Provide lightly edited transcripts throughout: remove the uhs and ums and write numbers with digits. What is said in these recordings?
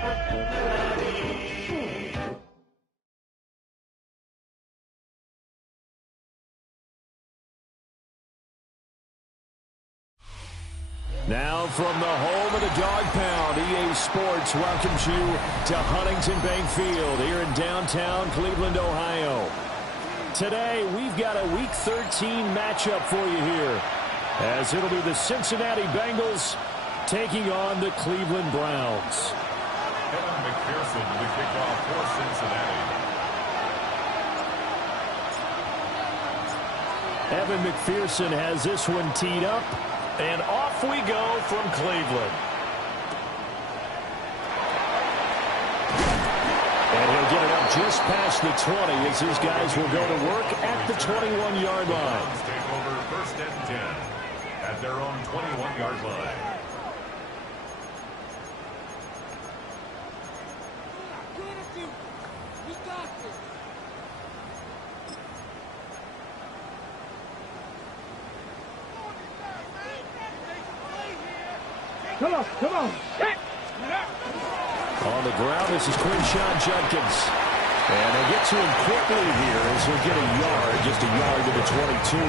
Now from the home of the Dog Pound, EA Sports welcomes you to Huntington Bank Field here in downtown Cleveland, Ohio. Today, we've got a Week 13 matchup for you here, as it'll be the Cincinnati Bengals taking on the Cleveland Browns. Evan McPherson to kick off for Cincinnati. Evan McPherson has this one teed up. And off we go from Cleveland. And he'll get it up just past the 20 as his guys will go to work at the 21-yard line. Take over first and 10 at their own 21-yard line. Come on, come on. On the ground, this is Quinshawn Judkins. And they'll get to him quickly here as he'll get a yard, just a yard to the 22.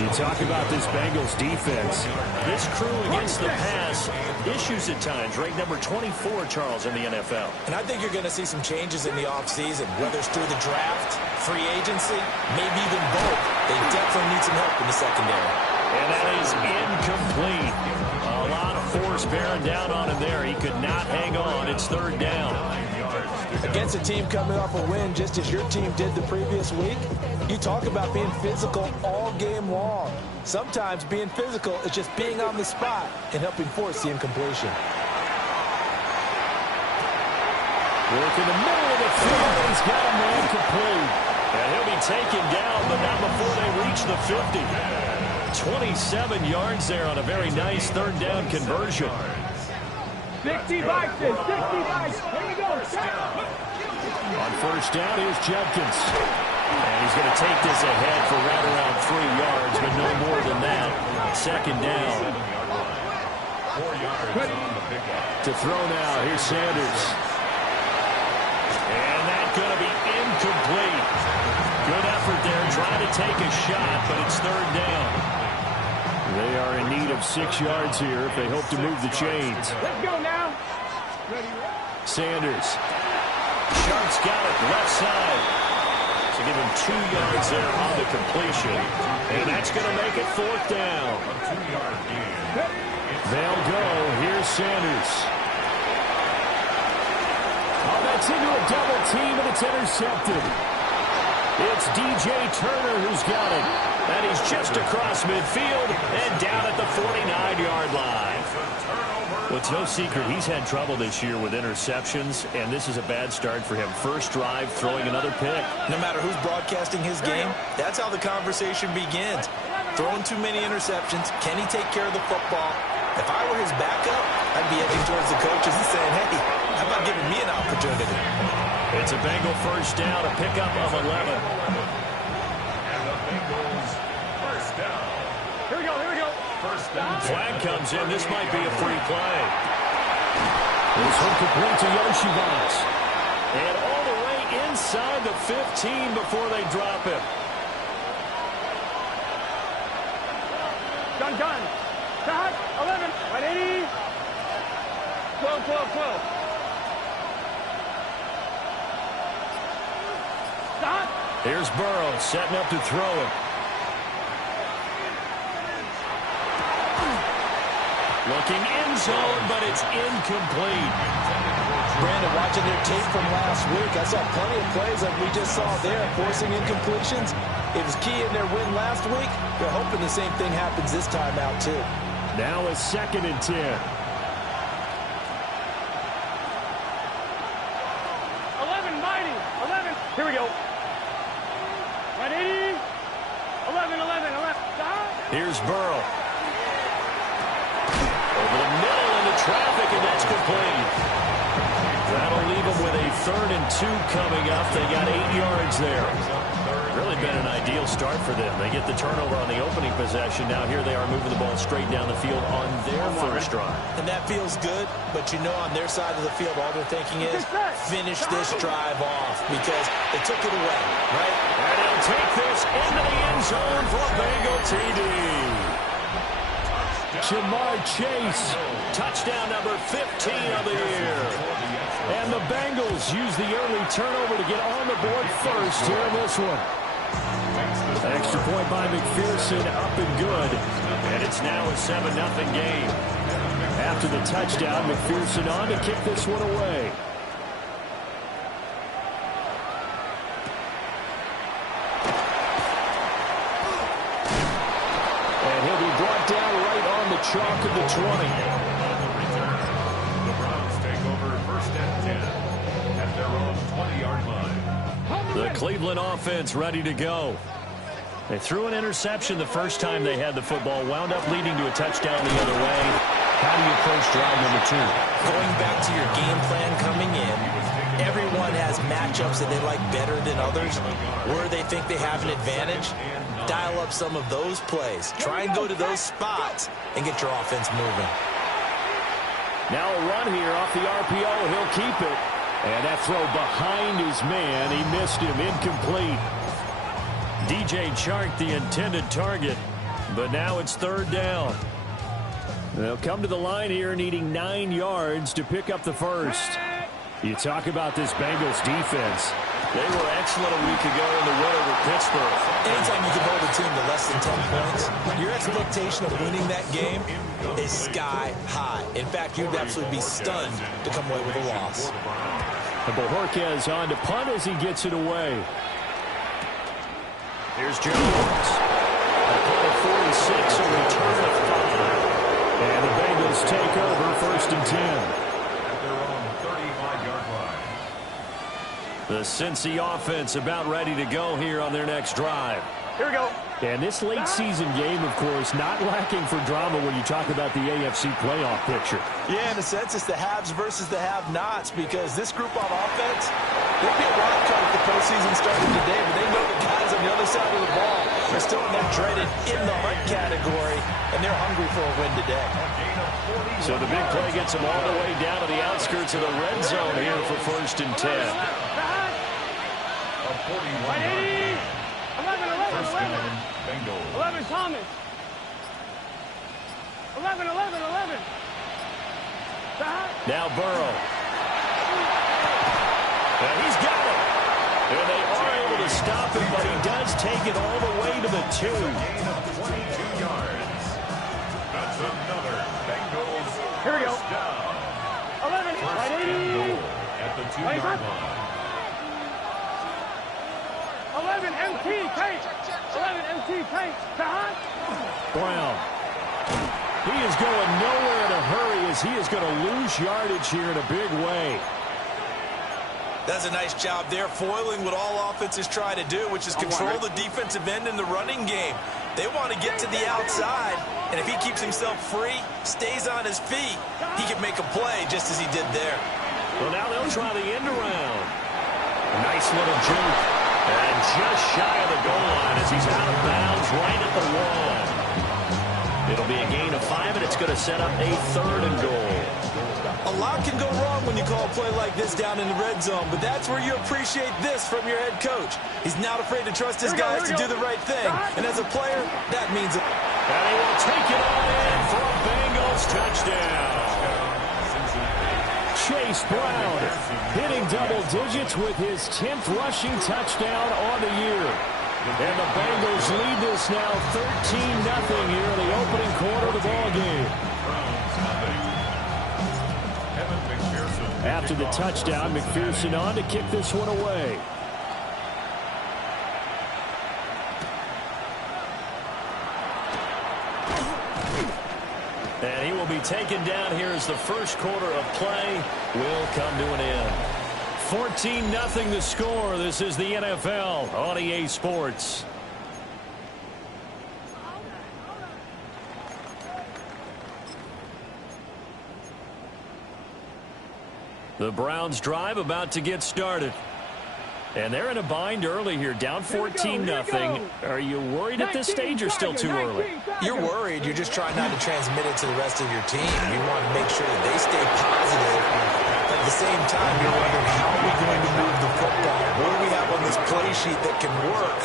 You talk about this Bengals defense. This crew against the pass, issues at times, ranked number 24, Charles, in the NFL. And I think you're going to see some changes in the offseason, whether it's through the draft, free agency, maybe even both. They definitely need some help in the secondary. And that is incomplete. A lot of force bearing down on him there. He could not hang on. It's third down. Against a team coming off a win just as your team did the previous week, you talk about being physical all game long. Sometimes being physical is just being on the spot and helping force the incompletion. Work in the middle of the field. He's got a man complete. And he'll be taken down, but not before they reach the 50. 27 yards there on a very nice third down conversion. 60 bikes, 60 bikes. Here we go. On first down, here's Judkins. And he's going to take this ahead for right around 3 yards, but no more than that. Second down. 4 yards on the pickup. To throw now, here's Sanders. And that's going to be incomplete. Good effort there, trying to take a shot, but it's third down. They are in need of 6 yards here if they hope to move the chains. Let's go now. Sanders. Sharp's got it left side. So give him 2 yards there on the completion. And that's going to make it fourth down. A 2-yard gain. They'll go. Here's Sanders. Oh, that's into a double team, and it's intercepted. It's DJ Turner who's got it. And he's just across midfield and down at the 49-yard line. Well, it's no secret he's had trouble this year with interceptions, and this is a bad start for him. First drive, throwing another pick. No matter who's broadcasting his game, that's how the conversation begins. Throwing too many interceptions, can he take care of the football? If I were his backup, I'd be heading towards the coaches and saying, hey, how about giving me an opportunity? It's a Bengal first down, a pickup of 11. And the Bengals first down. Here we go, here we go. First down. Flag comes in. This might be a free play. This one complete to Yoshivas. And all the way inside the 15 before they drop him. Done. Stop. 11. 180. 12. Stop. Here's Burrow setting up to throw it. Looking end zone, but it's incomplete. Brandon, watching their tape from last week, I saw plenty of plays like we just saw there, forcing incompletions. It was key in their win last week. They're hoping the same thing happens this time out, too. Now a 2nd and 10. 11, mighty. 11. Here we go. 180. 11. Stop. Here's Burrow. Over the middle into traffic, and that's complete. That'll leave them with a 3rd and 2 coming up. They got 8 yards there. Really been an ideal start for them. They get the turnover on the opening possession. Now here they are moving the ball straight down the field on their first drive. And that feels good, but you know on their side of the field, all they're thinking is finish this drive off because they took it away, right? And he'll take this into the end zone for a Bengal TD. Jamar Chase, touchdown number 15 of the year. And the Bengals use the early turnover to get on the board first here in this one. Extra point by McPherson, up and good. And it's now a 7-0 game. After the touchdown, McPherson on to kick this one away. And he'll be brought down right on the chalk of the 20. The Browns take over 1st and 10 at their own 20-yard line. The Cleveland offense ready to go. They threw an interception the first time they had the football, wound up leading to a touchdown the other way. How do you approach drive number 2? Going back to your game plan coming in, everyone has matchups that they like better than others, where they think they have an advantage. Dial up some of those plays. Try and go to those spots and get your offense moving. Now a run here off the RPO. He'll keep it. And that throw behind his man. He missed him. Incomplete. DJ Chark, the intended target. But now it's 3rd down. They'll come to the line here needing 9 yards to pick up the first. You talk about this Bengals defense. They were excellent a week ago in the win over Pittsburgh. Anytime you can hold a team to less than 10 points, your expectation of winning that game is sky high. In fact, you'd absolutely be stunned to come away with a loss. And Bojorquez on to punt as he gets it away. Here's Jones. A punt of 46, a return of 5. And the Bengals take over 1st and 10. At their own 35-yard line. The Cincy offense about ready to go here on their next drive. Here we go. And this late season game, of course, not lacking for drama when you talk about the AFC playoff picture. Yeah, in a sense, it's the haves versus the have-nots because this group on offense, they'd be a wild card if the postseason started today, but they know the guys on the other side of the ball are still in that dreaded in-the-hunt category, and they're hungry for a win today. So the big play gets them all the way down to the outskirts of the red zone here for 1st and 10. A 41-yard 11 Thomas. 11. Now Burrow. And he's got it. And they are able to stop him, but he does take it all the way to the 2. Gain of 22 yards. That's another Bengals. Here we go. First down. 11. First and goal at the 2-yard line. 11 MT Kate. 11 MT Kate. Brown. He is going nowhere in a hurry as he is going to lose yardage here in a big way. That's a nice job there, foiling what all offenses try to do, which is control the defensive end in the running game. They want to get to the outside, and if he keeps himself free, stays on his feet, he can make a play just as he did there. Well, now they'll try the end around. Nice little juke. And just shy of the goal line as he's out of bounds right at the 1. It'll be a gain of 5, and it's going to set up a 3rd and goal. A lot can go wrong when you call a play like this down in the red zone, but that's where you appreciate this from your head coach. He's not afraid to trust his guys to do the right thing, and as a player, that means it. And he will take it all in for a Bengals touchdown. Chase Brown hitting double digits with his 10th rushing touchdown on the year. And the Bengals lead this now 13-0 here in the opening quarter of the ballgame. After the touchdown, McPherson on to kick this one away. And he will be taken down here as the first quarter of play will come to an end. 14-0 the score. This is the NFL on EA Sports. The Browns drive about to get started. And they're in a bind early here, down 14-0. Are you worried at this stage or still too early? You're worried. You're just trying not to transmit it to the rest of your team. You want to make sure that they stay positive. But at the same time, you're wondering, how are we going to move the football? What do we have on this play sheet that can work?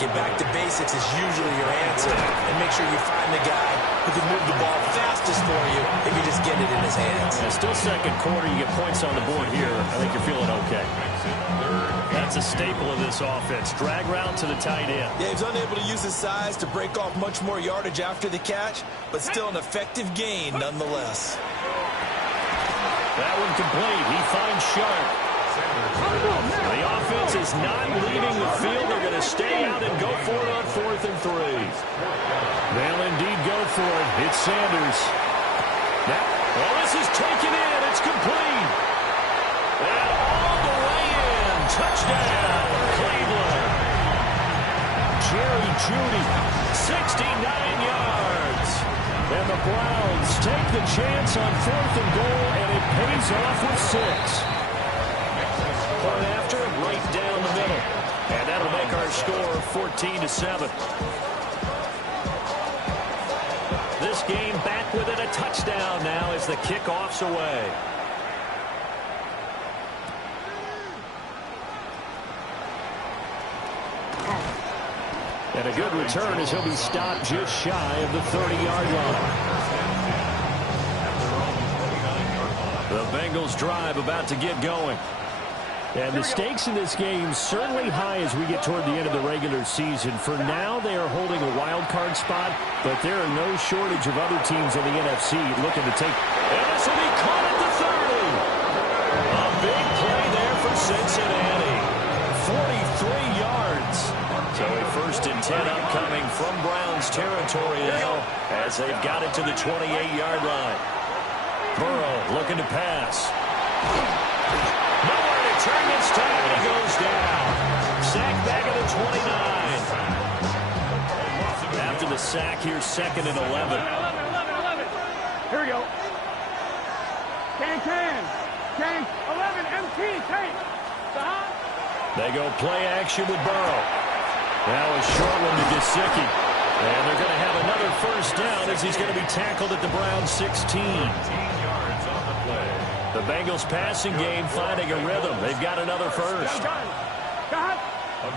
Get back to basics is usually your answer. And make sure you find the guy who can move the ball fastest for you if you just get it in his hands. Yeah, still second quarter. You get points on the board here. I think you're feeling okay. That's a staple of this offense. Drag route to the tight end. Yeah, he's unable to use his size to break off much more yardage after the catch, but still an effective gain nonetheless. That one complete. He finds Sharp. The offense is not leaving the field. They're going to stay out and go for it on 4th and 3. They'll indeed go for it. It's Sanders. This is taken in. It's complete. And all the way in. Touchdown, Cleveland. Jerry Jeudy, 69 yards. And the Browns take the chance on 4th and goal, and it pays off with 6. Point after, right down the middle. And that'll make our score 14-7. This game back within a touchdown now as the kickoff's away. And a good return as he'll be stopped just shy of the 30-yard line. The Bengals drive about to get going. And the stakes in this game certainly high as we get toward the end of the regular season. For now, they are holding a wild card spot, but there are no shortage of other teams in the NFC looking to take. And this will be caught at the 30. A big play there for Cincinnati. 43 yards. So a 1st and 10 upcoming from Browns territory now as they've got it to the 28-yard line. Burrow looking to pass. Nowhere to turn this time, and he goes down. Sack back at the 29. After the sack, here's 2nd and 11. 11. Here we go. Can. 11, MT, tank. They go play action with Burrow. Now a short one to Gesicki. And they're going to have another 1st down as he's going to be tackled at the Browns 16. The Bengals passing game finding a rhythm. They've got another 1st. A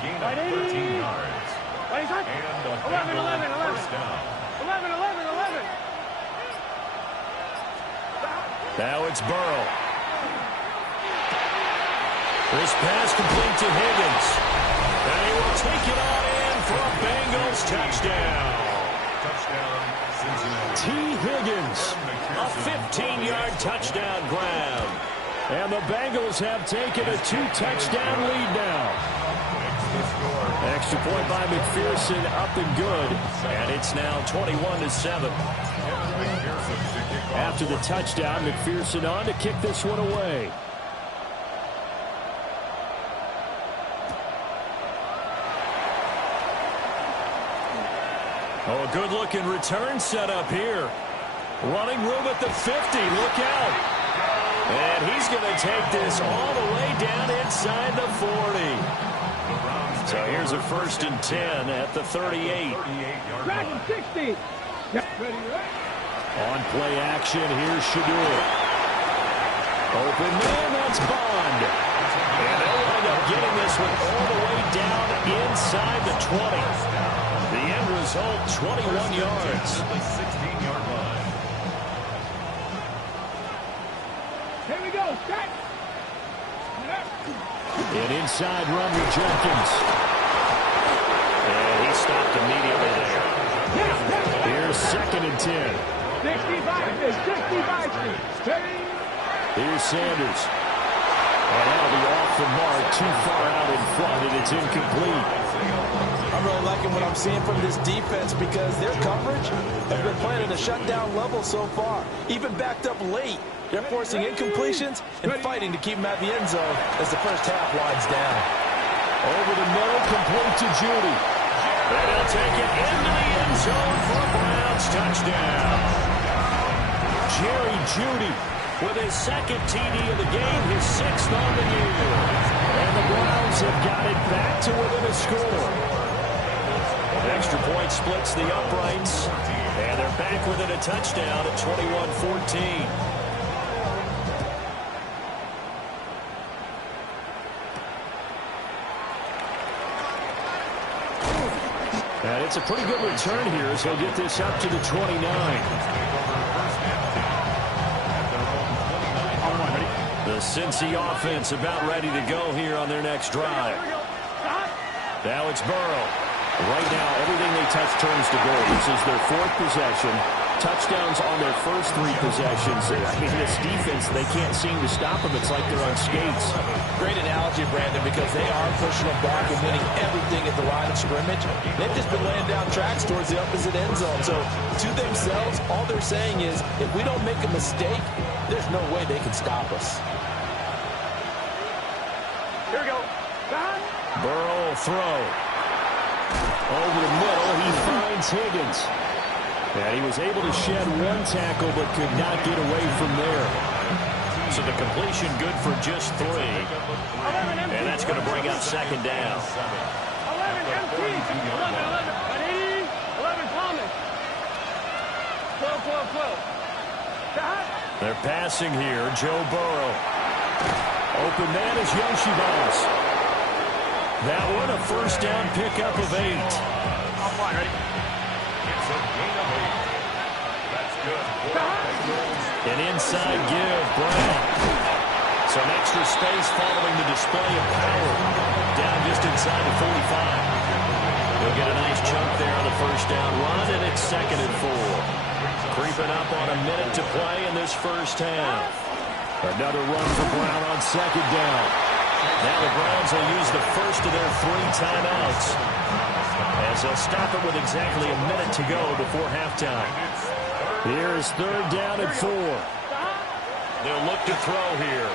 gain of 13 yards. And a 11. 1st down. 11. Now it's Burrow. This pass complete to Higgins. And he will take it on in for a Bengals touchdown. Touchdown, Cincinnati. T. Higgins, a 15-yard touchdown grab. And the Bengals have taken a 2-touchdown lead now. Extra point by McPherson, up and good. And it's now 21-7. After the touchdown, McPherson on to kick this one away. Oh, a good-looking return set up here. Running room at the 50. Look out. And he's going to take this all the way down inside the 40. So here's a 1st and 10 at the 38. 60. On play action, here's Shadur. Open man, that's Bond. And they'll wind up getting this one all the way down inside the 20. The end result, 21 yards. The 16-yard line. Here we go. Set. An inside run with Jenkins. And he stopped immediately there. Here's 2nd and 10. 65. Here's Sanders. And that'll be off the mark, too far out in front, and it's incomplete. I'm really liking what I'm seeing from this defense because their coverage has been playing at a shutdown level so far. Even backed up late. They're forcing incompletions and fighting to keep them at the end zone as the first half winds down. Over the middle, complete to Jeudy. And he'll take it into the end zone for a Browns touchdown. Jerry Jeudy, with his second TD of the game, his 6th on the year. And the Browns have got it back to within a score. Extra point splits the uprights, and they're back within a touchdown at 21-14. And it's a pretty good return here as he'll get this up to the 29. The Cincy offense about ready to go here on their next drive. Now it's Burrow. Right now, everything they touch turns to gold. This is their 4th possession. Touchdowns on their first 3 possessions. I mean, this defense, they can't seem to stop them. It's like they're on skates. Great analogy, Brandon, because they are pushing them back and winning everything at the line of scrimmage. They've just been laying down tracks towards the opposite end zone. So, to themselves, all they're saying is, if we don't make a mistake, there's no way they can stop us. Here we go. Burrow will throw. Over the middle, he finds Higgins. And he was able to shed 1 tackle, but could not get away from there. So the completion good for just 3. And that's going to bring up 2nd down. 11 MT. 11 Thomas. 12. They're passing here. Joe Burrow. Open man is Yoshibas. That one a first down pickup of 8. Ready? It's a gain of 8. That's good. An inside give, Brown. Some extra space following the display of power. Down just inside the 45. He'll get a nice chunk there on the first down run, and it's 2nd and 4. Creeping up on a minute to play in this first half. Another run for Brown on 2nd down. Now the Browns will use the first of their 3 timeouts, as they'll stop it with exactly a minute to go before halftime. Here is 3rd down and 4. They'll look to throw here.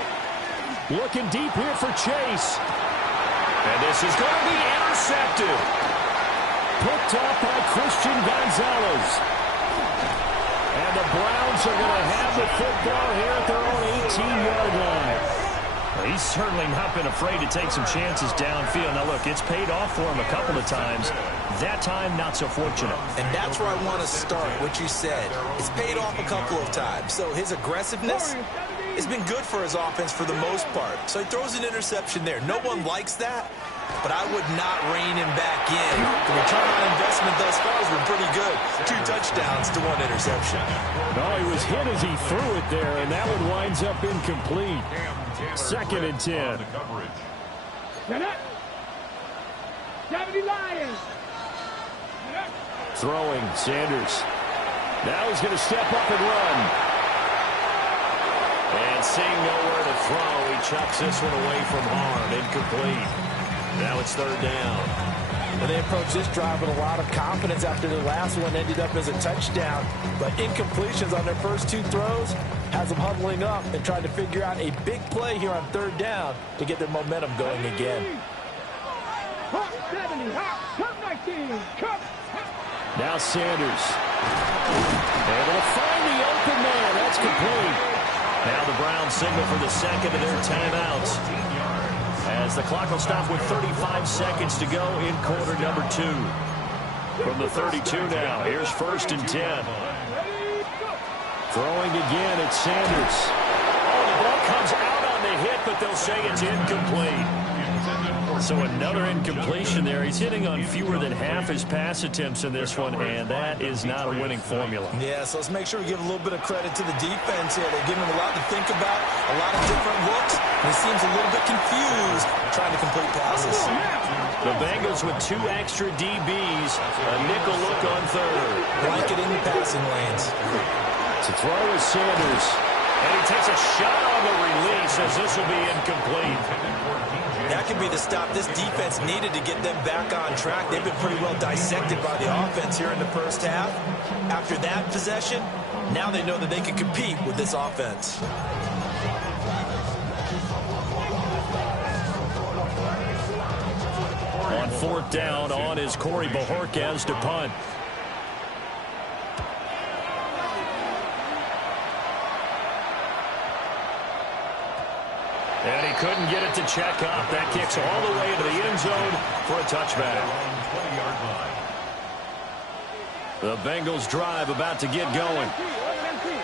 Looking deep here for Chase. And this is going to be intercepted. Picked up by Christian Gonzalez. And the Browns are going to have the football here at their own 18-yard line. He's certainly not been afraid to take some chances downfield. Now, look, it's paid off for him a couple of times. That time, not so fortunate. And that's where I want to start, what you said. It's paid off a couple of times. So his aggressiveness has been good for his offense for the most part. So he throws an interception there. No one likes that, but I would not rein him back in. The return on investment thus far has been pretty good. 2 touchdowns to 1 interception. No, he was hit as he threw it there, and that one winds up incomplete. 2nd and 10. Throwing, Sanders. Now he's going to step up and run. And seeing nowhere to throw, he chucks this one away from harm. Incomplete. Now it's 3rd down. And they approach this drive with a lot of confidence after the last one ended up as a touchdown. But incompletions on their first 2 throws has them huddling up and trying to figure out a big play here on 3rd down to get their momentum going again. Now Sanders. Able to find the open man. That's complete. Now the Browns signal for the 2nd of their timeouts, as the clock will stop with 35 seconds to go in quarter number 2. From the 32 now, here's 1st and 10. Throwing again, it's Sanders. Oh, the ball comes out on the hit, but they'll say it's incomplete. So another incompletion there. He's hitting on fewer than half his pass attempts in this one, and that is not a winning formula. Yeah, so let's make sure we give a little bit of credit to the defense here. They're giving him a lot to think about, a lot of different looks, and he seems a little bit confused trying to complete passes. The Bengals with 2 extra DBs, a nickel look on 3rd. Blanket in the passing lanes. To throw is Sanders. And he takes a shot on the release as this will be incomplete. That could be the stop this defense needed to get them back on track. They've been pretty well dissected by the offense here in the first half. After that possession, now they know that they can compete with this offense. On 4th down, on is Corey Bojorquez to punt. And he couldn't get it to check up. That kicks all the way into the end zone for a touchback. 20-yard line. The Bengals drive about to get going.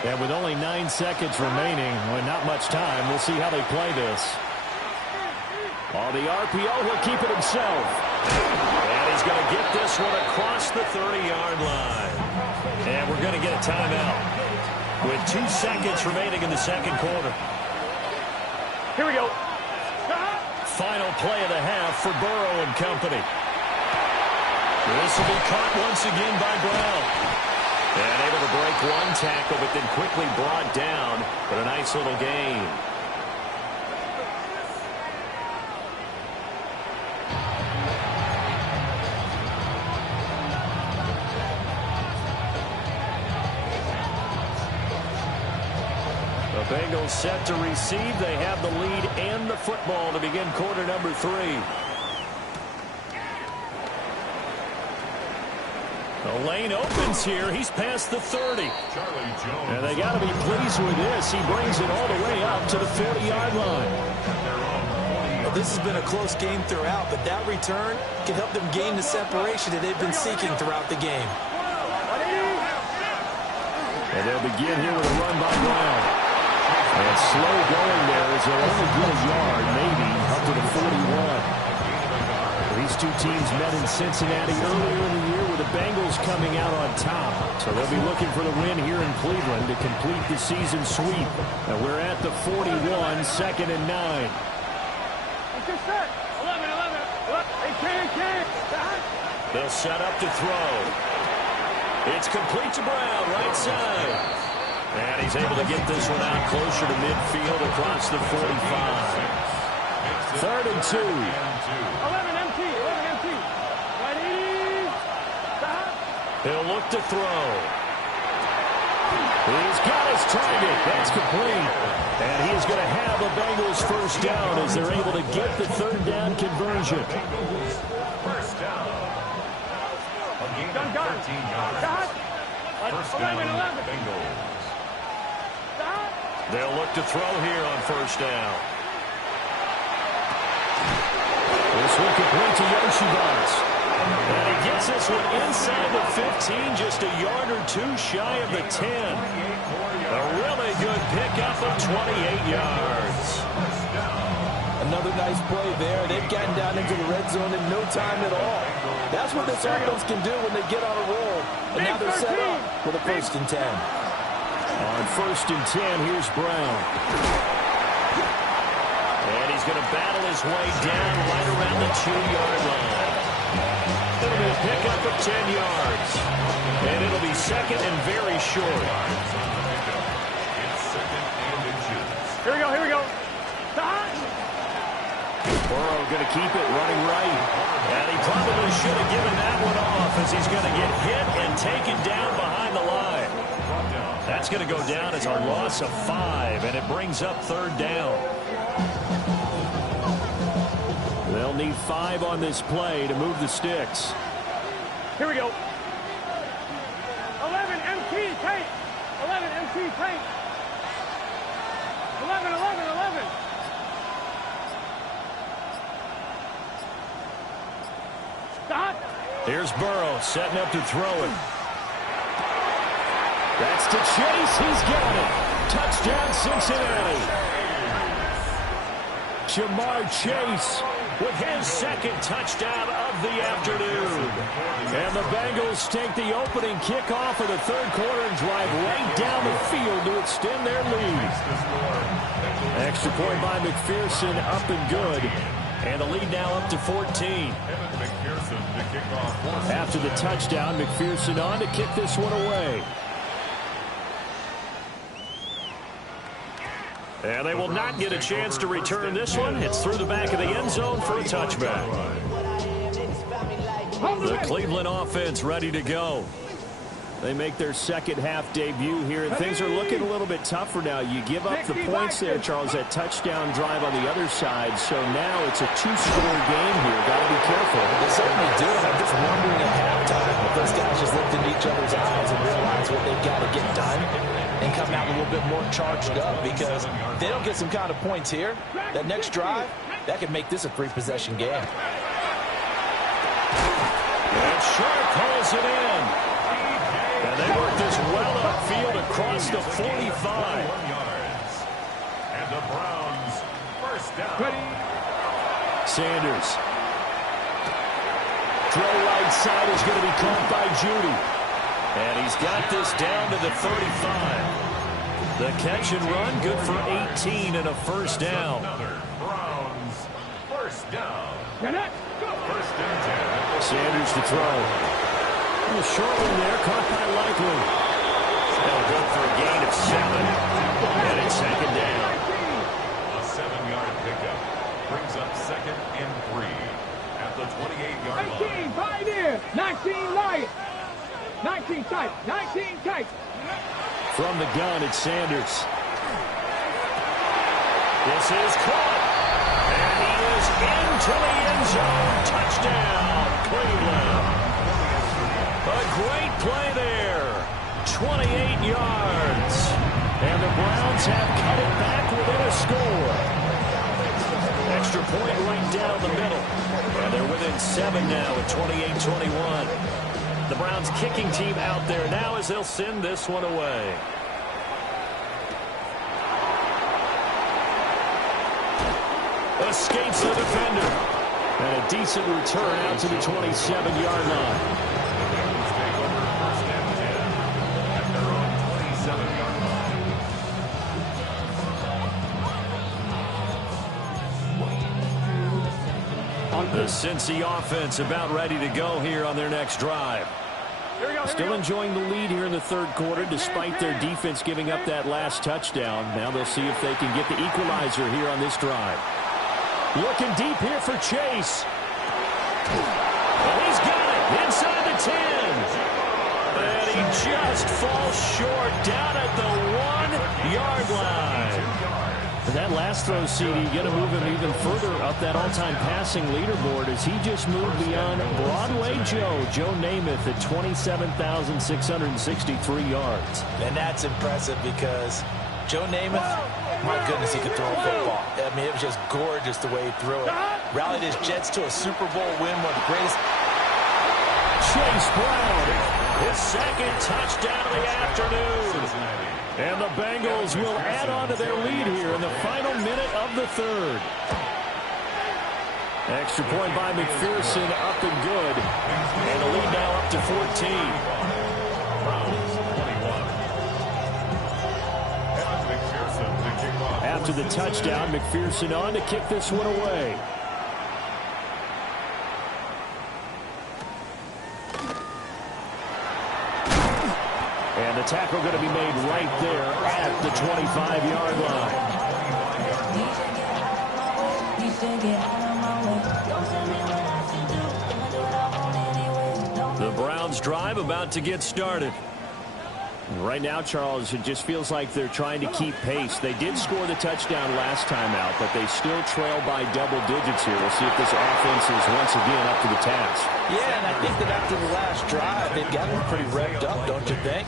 And with only 9 seconds remaining, well, not much time, we'll see how they play this. On the RPO, he'll keep it himself. And he's going to get this one across the 30-yard line. And we're going to get a timeout with 2 seconds remaining in the second quarter. Here we go. Final play of the half for Burrow and company. This will be caught once again by Brown. And able to break one tackle, but then quickly brought down. But a nice little gain. The Bengals set to receive. They have the lead and the football to begin quarter number 3. The lane opens here. He's past the 30. And they got to be pleased with this. He brings it all the way up to the 40-yard line. Well, this has been a close game throughout, but that return can help them gain the separation that they've been seeking throughout the game. And they'll begin here with a run by Brown. And slow going there as they'll only get a yard, maybe, up to the 41. These two teams met in Cincinnati earlier in the year with the Bengals coming out on top. So they'll be looking for the win here in Cleveland to complete the season sweep. And we're at the 41, second and 9. They'll set up to throw. It's complete to Brown, right side. And he's able to get this one out closer to midfield across the 45. Third and 2. 11 empty. Ready? Stop. He'll look to throw. He's got his target. That's complete. And he is going to have a Bengals first down as they're able to get the third down conversion. First down. A gain of 13 yards. First down, Bengals. They'll look to throw here on first down. This one complete to Yoshibas. And he gets this one inside the 15, just a yard or 2 shy of the 10. A really good pickup of 28 yards. Another nice play there. They've gotten down into the red zone in no time at all. That's what this offense can do when they get on a roll. And now they're set up for the first and 10. On first and 10, here's Brown. And he's going to battle his way down right around the 2-yard line. It'll be a pickup of 10 yards. And it'll be second and very short. Here we go. Burrow going to keep it running right. And he probably should have given that one off as he's going to get hit and taken down behind the line. That's going to go down as a loss of 5, and it brings up third down. They'll need 5 on this play to move the sticks. Here we go. 11 MT tank. 11 MT tank. 11. Stop. Here's Burrow setting up to throw it. That's to Chase. He's got it. Touchdown, Cincinnati. Jamar Chase with his second touchdown of the afternoon. And the Bengals take the opening kickoff of the third quarter and drive right down the field to extend their lead. Extra point by McPherson, up and good. And the lead now up to 14. After the touchdown, McPherson on to kick this one away. And they will not get a chance to return this one. It's through the back of the end zone for a touchback. The Cleveland offense ready to go. They make their second half debut here, and things are looking a little bit tougher now. You give up the points there, Charles, that touchdown drive on the other side. So now it's a 2-score game here. Got to be careful. They certainly do. I'm just wondering at halftime if those guys just looked into each other's eyes and realized what they've got to get done. and come out a little bit more charged up, because if they don't get some kind of points here, that next drive, that could make this a 3-possession game. And Sharp pulls it in. And they work this well upfield across the 45. And the Browns first down. Sanders. Throw right side is going to be caught by Judy. And he's got this down to the 35. The catch and run, good for 18 and a first down. Another Browns first down. First and 10. Sanders to throw. A short one there, caught by Likely. They'll go for a gain of 7. And it's second down. A 7-yard pickup brings up second and 3 at the 28-yard line. 19, pioneer. 19, light. 19 tight. 19 tight. From the gun, it's Sanders. This is caught. And he is into the end zone. Touchdown, Cleveland. A great play there. 28 yards. And the Browns have cut it back within a score. Extra point right down the middle. And they're within 7 now at 28-21. The Browns kicking team out there now as they'll send this one away. Escapes the defender. And a decent return out to the 27-yard line. Take over first and 10 at their own 27-yard line. The Cincy offense about ready to go here on their next drive. Still enjoying the lead here in the third quarter despite their defense giving up that last touchdown. Now they'll see if they can get the equalizer here on this drive. Looking deep here for Chase. And he's got it inside the 10. And he just falls short down at the 1-yard line. And that last throw, CD, going to move him even further up that all-time passing leaderboard as he just moved beyond Broadway Joe Namath at 27,663 yards. And that's impressive because Joe Namath, my goodness, he could throw a football. I mean, it was just gorgeous the way he threw it. Rallied his Jets to a Super Bowl win, one of the greatest. Chase Brown, his second touchdown of the afternoon. And the Bengals will add on to their lead here in the final minute of the third. Extra point by McPherson, up and good. And the lead now up to 14. After the touchdown, McPherson on to kick this one away. And the tackle going to be made right there at the 25-yard line. The Browns drive about to get started. Right now, Charles, it just feels like they're trying to keep pace. They did score the touchdown last time out, but they still trail by double digits here. We'll see if this offense is once again up to the task. Yeah, and I think that after the last drive, they've got them pretty revved up, don't you think?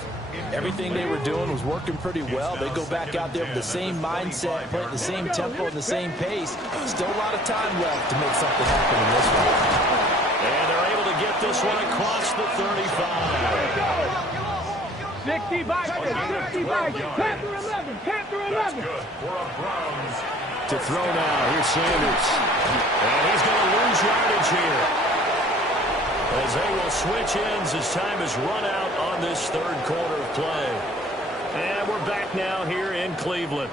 Everything they were doing was working pretty well. They go back out there with the same mindset, playing the same tempo and the same pace. Still a lot of time left to make something happen in this one. And they're able to get this one across the 35. 60 by 60 by Panther 11, Panther 11. To throw now, here's Sanders. And he's going to lose yardage here. As they will switch ends as time is run out on this third quarter of play. And we're back now here in Cleveland.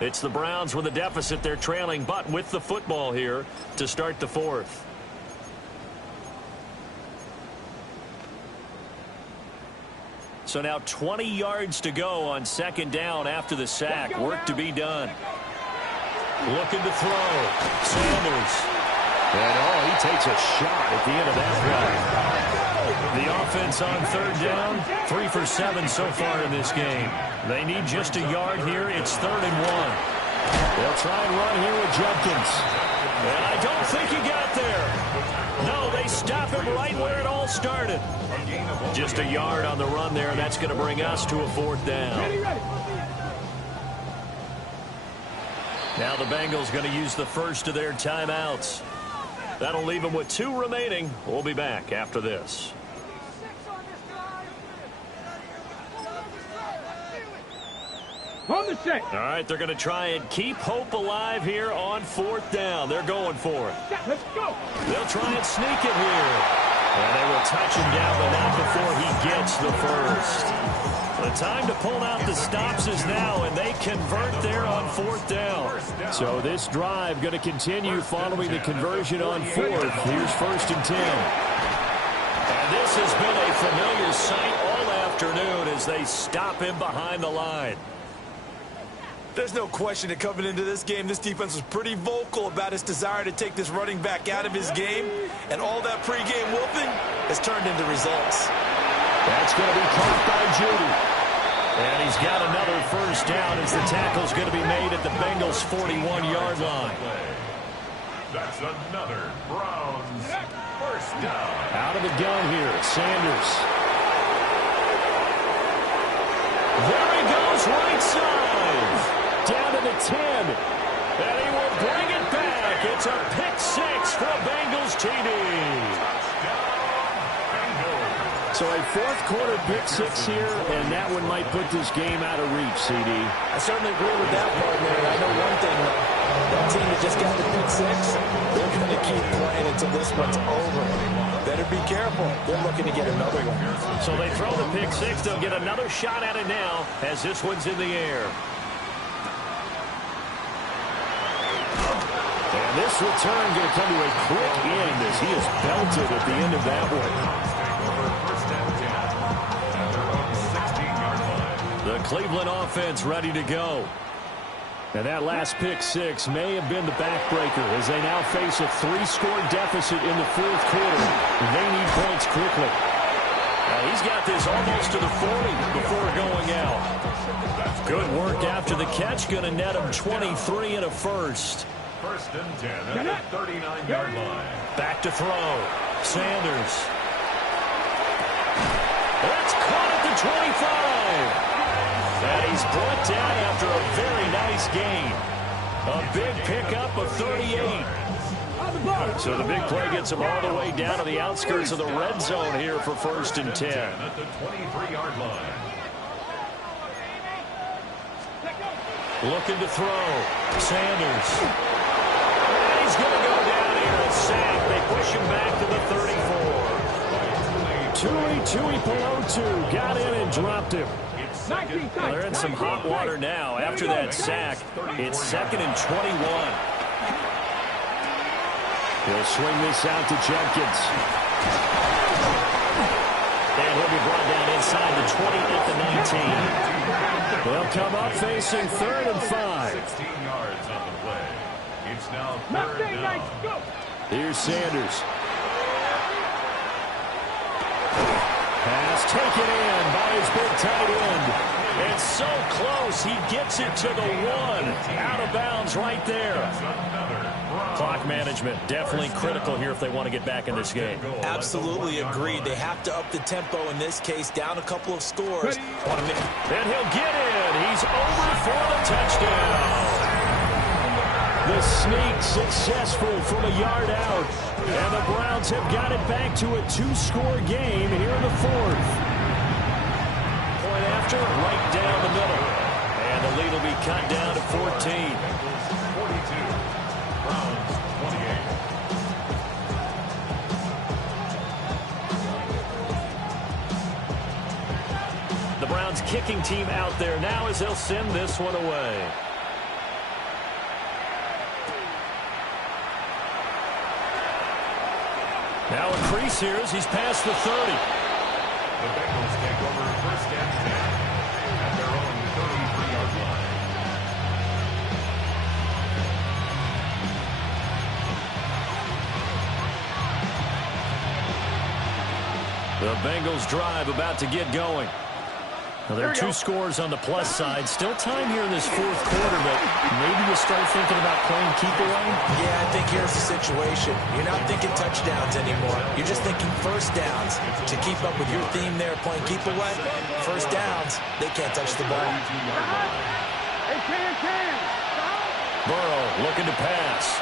It's the Browns with a deficit. They're trailing, but with the football here to start the fourth. So now 20 yards to go on second down after the sack. Work to be done. Looking to throw. Sanders. And, he takes a shot at the end of that play. The offense on third down, 3 for 7 so far in this game. They need just a yard here. It's 3rd and 1. They'll try and run here with Judkins. And I don't think he got there. No, they stop him right where it all started. Just a yard on the run there, and that's going to bring us to a 4th down. Now the Bengals going to use the first of their timeouts. That'll leave them with 2 remaining. We'll be back after this. On the set. All right, they're going to try and keep hope alive here on 4th down. They're going for it. Let's go. They'll try and sneak it here. And they will touch him down, but not before he gets the first. The time to pull out the stops is now, and they convert there on 4th down. So this drive going to continue following the conversion on 4th. Here's 1st and 10. And this has been a familiar sight all afternoon as they stop him behind the line. There's no question that coming into this game, this defense was pretty vocal about its desire to take this running back out of his game, and all that pregame whooping has turned into results. That's going to be caught by Judy. And he's got another 1st down as the tackle's going to be made at the Bengals' 41-yard line. That's another Browns 1st down. Out of the gun here, Sanders. There he goes, right side. Down to the 10. And he will bring it back. It's a pick-6 for a Bengals TD. So a 4th-quarter pick-6 here, and that one might put this game out of reach, CD. I certainly agree with that part, Larry. I know one thing, though. That team that just got the pick-6, they're going to keep playing until this one's over. Better be careful. They're looking to get another one. So they throw the pick-6. They'll get another shot at it now as this one's in the air. And this return going to come to a quick end as he is belted at the end of that one. The Cleveland offense ready to go. And that last pick-6 may have been the backbreaker as they now face a 3-score deficit in the 4th quarter. They need points quickly. He's got this almost to the 40 before going out. Good work after the catch. Going to net him 23 and a first. 1st and 10 at the 39-yard line. Back to throw. Sanders. That's caught at the 25. And he's brought down after a very nice gain. A big pickup of 38. So the big play gets him all the way down to the outskirts of the red zone here for 1st and 10. At the 23-yard line. Looking to throw. Sanders. And he's going to go down here and sack. They push him back to the 34. Tui Pelotu got in and dropped him. Well, they're in some hot water now. After that sack, it's 2nd and 21. He'll swing this out to Jenkins. And he'll be brought down inside the 20 at the 19. They'll come up facing 3rd and 5. 16 yards on the play. It's now 3rd down. Here's Sanders. Pass taken in by his big tight end. It's so close, he gets it to the 1. Out of bounds right there. Clock management, definitely critical here if they want to get back in this game. Absolutely agreed. They have to up the tempo in this case, down a couple of scores. And he'll get in. He's over for the touchdown. The sneak successful from a yard out. And the Browns have got it back to a 2-score game here in the 4th. Point after, right down the middle. And the lead will be cut down to 14. 42. Browns 28. The Browns kicking team out there now as they'll send this one away. Now a crease here as he's past the 30. The Bengals take over 1st and 10 at their own 33-yard line. The Bengals drive about to get going. Well, there are two scores on the plus side. Still time here in this fourth quarter, but maybe you start thinking about playing keep away? Yeah, I think here's the situation. You're not thinking touchdowns anymore. You're just thinking first downs. To keep up with your theme there, playing keep away, first downs, they can't touch the ball. Burrow looking to pass.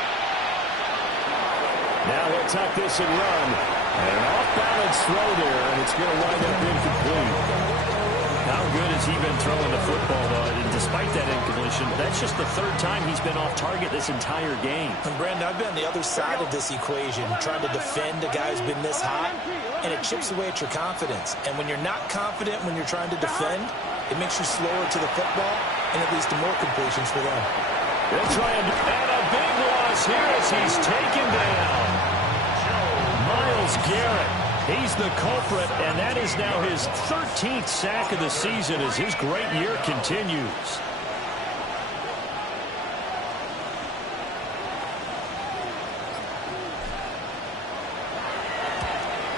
Now he'll tuck this and run. And an off-balance throw there, and it's going to wind up incomplete. How good has he been throwing the football, though? And despite that incompletion, that's just the third time he's been off target this entire game. And Brandon, I've been on the other side of this equation, trying to defend a guy who's been this hot, and it chips away at your confidence. And when you're not confident when you're trying to defend, it makes you slower to the football, and it leads to more completions for them. They'll try and a big loss here as he's taken down. Myles Garrett. He's the culprit, and that is now his 13th sack of the season as his great year continues.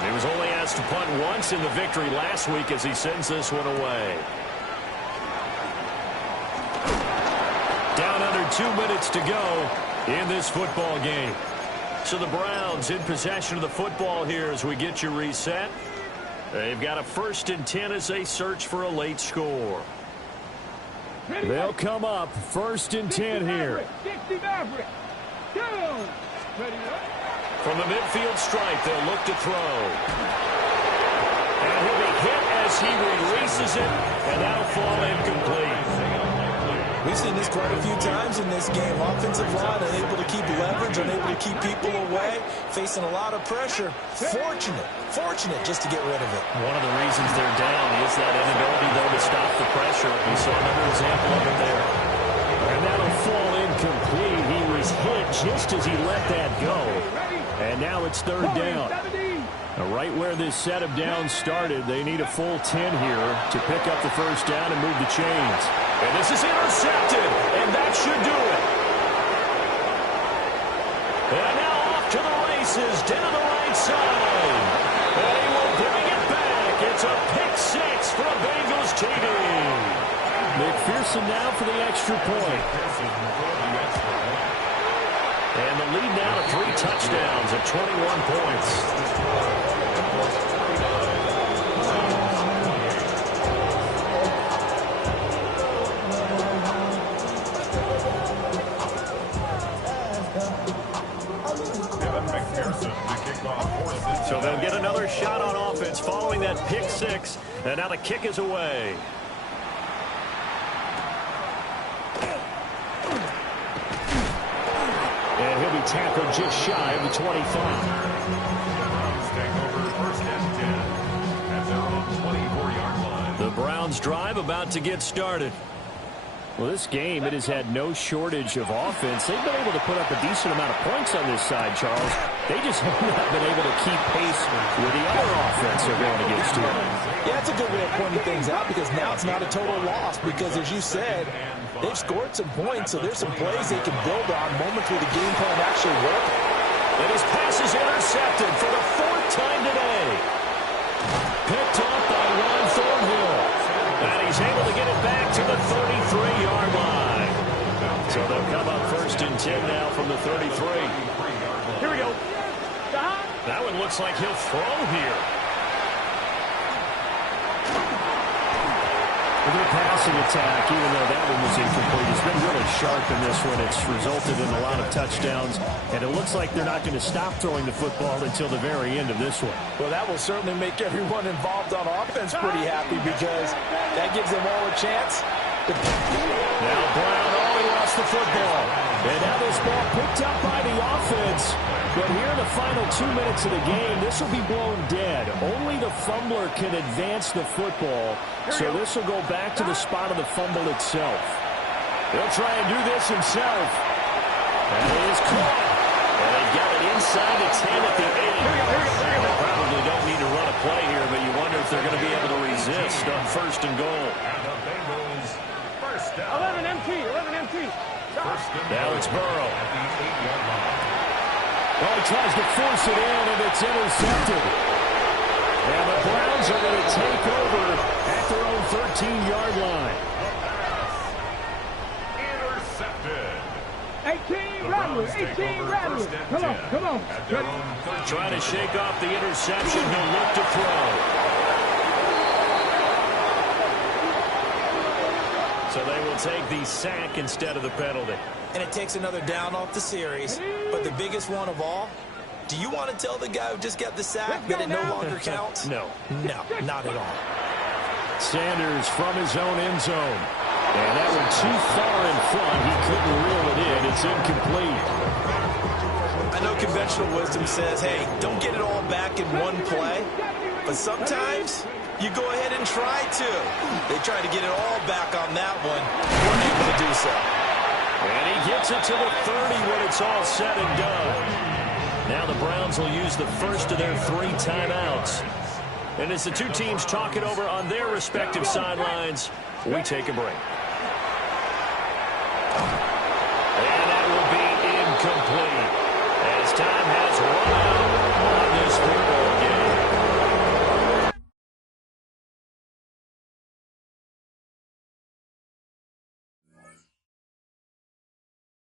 He was only asked to punt once in the victory last week as he sends this one away. Down under 2 minutes to go in this football game. So the Browns in possession of the football here as we get you reset. They've got a 1st and 10 as they search for a late score. They'll come up 1st and 10 here. From the midfield stripe, they'll look to throw. And he'll be hit as he releases it, and that'll fall incomplete. We've seen this quite a few times in this game. Offensive line unable to keep leverage, unable to keep people away, facing a lot of pressure. Fortunate just to get rid of it. One of the reasons they're down is that inability, though, to stop the pressure. We saw another example of it there. And that'll fall incomplete. He was hit just as he let that go. And now it's 3rd down. Now, right where this set of downs started, they need a full 10 here to pick up the 1st down and move the chains. And this is intercepted, and that should do it. And now off to the races, down the right side. And he will bring it back. It's a pick 6 for a Bengals TD. McPherson now for the extra point. And the lead now to 3 touchdowns at 21 points. So they'll get another shot on offense following that pick 6. And now the kick is away. And he'll be tackled just shy of the 25. Take over 1st and 10 at their own 24-yard line. The Browns drive about to get started. Well, this game, it has had no shortage of offense. They've been able to put up a decent amount of points on this side, Charles. They just have not been able to keep pace with the other offense they're going against here. Yeah, that's a good way of pointing things out because now it's not a total loss because, as you said, they've scored some points, so there's some plays they can build on, moments where the game plan actually worked. And his pass is intercepted for the 4th time today. Picked off by Ron Thornhill. And he's able to get it back to the 33-yard line. So they'll come up 1st and 10 now from the 33. Here we go. That one looks like he'll throw here. Their passing attack, even though that one was incomplete, has been really sharp in this one. It's resulted in a lot of touchdowns, and it looks like they're not going to stop throwing the football until the very end of this one. Well, that will certainly make everyone involved on offense pretty happy because that gives them all a chance. Now Brown, he lost the football. And now this ball picked up by the offense. But here in the final 2 minutes of the game, this will be blown dead. Only the fumbler can advance the football. So this will go back to the spot of the fumble itself. He'll try and do this himself. And it is caught. And they got it inside the 10 at the 8. They probably don't need to run a play here, but you wonder if they're going to be able to resist on 1st and goal. And the Bengals 1st down. 11 MT. Now it's Burrow. At the 8-yard line. Oh, he tries to force it in, and it's intercepted. And the Browns are going to take over at at their own 13-yard line. Intercepted. 18 Rattler, 18 Rattler. Come on, come on. Trying to shake off the interception. He'll look to throw. So they will take the sack instead of the penalty. And it takes another down off the series. But the biggest one of all, do you want to tell the guy who just got the sack that it no longer counts? No. No, not at all. Sanders from his own end zone. And that one too far in front. He couldn't reel it in. It's incomplete. I know conventional wisdom says, hey, don't get it all back in one play. But sometimes you go ahead and try to. They tried to get it all back on that one. Weren't able to do so. And he gets it to the 30 when it's all said and done. Now the Browns will use the first of their 3 timeouts. And as the two teams talk it over on their respective sidelines, we take a break.